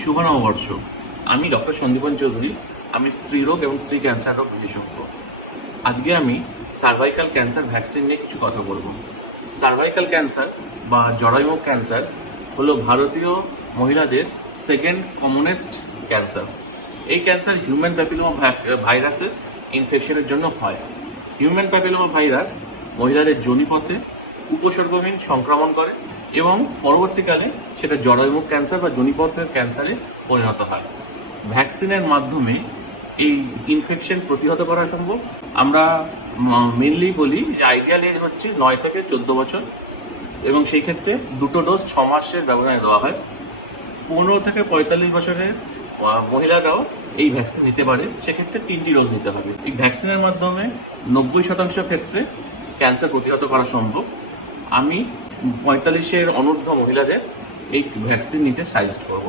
শুভ নববর্ষ। আমি ডক্টর সন্দীপন চৌধুরী। আমি স্ত্রীরোগ এবং স্ত্রী ক্যান্সার রোগ বিশেষজ্ঞ। আজকে আমি সার্ভাইকাল ক্যান্সার ভ্যাকসিন নিয়ে কিছু কথা বলবো। সার্ভাইকাল ক্যান্সার বা জরায়ুমুখ ক্যান্সার হলো ভারতীয় মহিলাদের সেকেন্ড কমনেস্ট ক্যান্সার। এই ক্যান্সার হিউম্যান প্যাপিলোমা ভাইরাসের ইনফেকশনের জন্য হয়। হিউম্যান প্যাপিলোমা ভাইরাস মহিলাদের যোনিপথে উপসর্গহীন সংক্রমণ করে এবং পরবর্তীকালে সেটা জরায়ুমুখ ক্যান্সার বা যোনিপথের ক্যান্সারে পরিণত হয়। ভ্যাকসিনের মাধ্যমে এই ইনফেকশন প্রতিহত করা সম্ভব। আমরা মেনলি বলি যে আইডিয়াল এজ হচ্ছে 9 থেকে 14 বছর এবং সেই ক্ষেত্রে দুটো ডোজ 6 মাসের ব্যবধানে দেওয়া হয়। 15 থেকে 45 বছরের মহিলারাও এই ভ্যাকসিন নিতে পারে, সেক্ষেত্রে 3টি ডোজ নিতে হবে। এই ভ্যাকসিনের মাধ্যমে 90% ক্ষেত্রে ক্যান্সার প্রতিহত করা সম্ভব। আমি 45-এর অনূর্ধ্ব মহিলাদের এই ভ্যাকসিন নিতে সাজেস্ট করব।